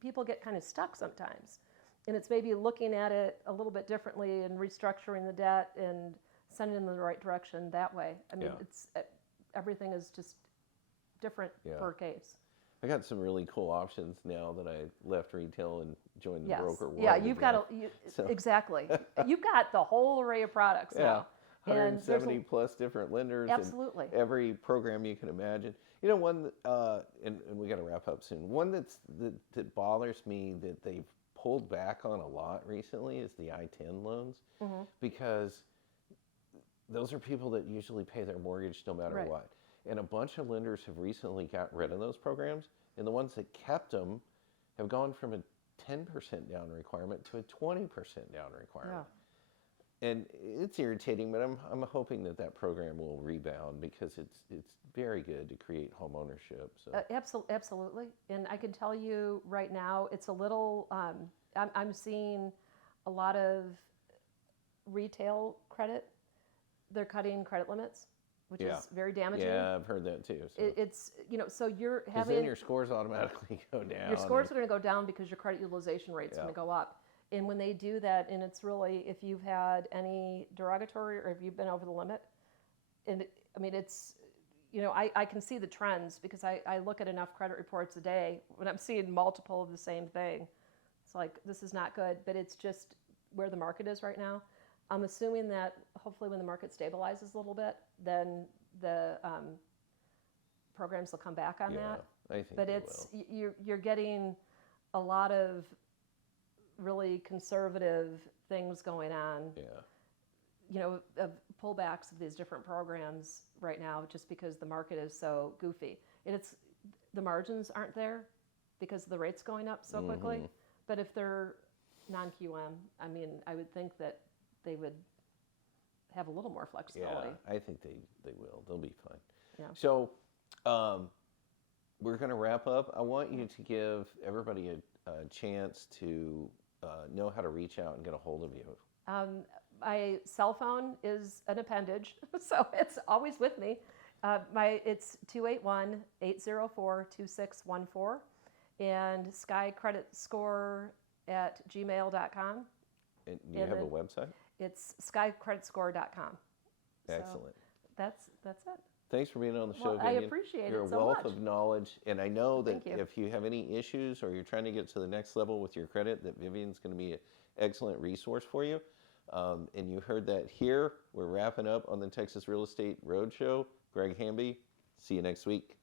people get kind of stuck sometimes, and it's maybe looking at it a little bit differently and restructuring the debt and sending them in the right direction that way. I mean, Yeah. everything is just different Yeah. per case. I got some really cool options now that I left retail and joined the Yes. broker world. Yeah, you've got So- exactly. You've got the whole array of products Yeah. now. And there's 170 plus different lenders. Absolutely. And every program you can imagine. You know, one, and we got to wrap up soon. One that bothers me that they've pulled back on a lot recently is the I-10 loans, because those are people that usually pay their mortgage no matter Right. what. And a bunch of lenders have recently got rid of those programs, and the ones that kept them have gone from a 10% down requirement to a 20% down requirement. And it's irritating, but I'm hoping that program will rebound because it's very good to create home ownership. So Absolutely. And I can tell you right now, it's a little, I'm seeing a lot of retail credit. They're cutting credit limits, which Yeah. is very damaging. yeah, I've heard that too. So. It's, so you're 'Cause having, then your scores automatically go down. your scores are going to go down because your credit utilization rate's going Yeah. to go up. And when they do that, and it's really, if you've had any derogatory or if you've been over the limit, and I mean, it's, I can see the trends because I look at enough credit reports a day when I'm seeing multiple of the same thing. It's like, this is not good, but it's just where the market is right now. I'm assuming that hopefully when the market stabilizes a little bit, then the programs will come back on Yeah, that. I think But they it's, will. you're getting a lot of really conservative things going on, Yeah. of pullbacks of these different programs right now just because the market is so goofy. And it's, the margins aren't there because the rate's going up so quickly. But if they're non-QM, I mean, I would think that they would have a little more flexibility. Yeah, I think they will. They'll be fine. Yeah. So we're going to wrap up. I want you to give everybody a chance to know how to reach out and get a hold of you. My cell phone is an appendage, so it's always with me. It's 281-804-2614 and skycreditscore@gmail.com. And you have a website? It's skycreditscore.com. Excellent. So that's it. Thanks for being on the show, Well, I Vivian. appreciate You're it a so wealth much. of knowledge, and I know that Thank you. if you have any issues or you're trying to get to the next level with your credit, that Vivian's going to be an excellent resource for you. And you heard that here. We're wrapping up on the Texas Real Estate Roadshow. Greg Hamby, see you next week.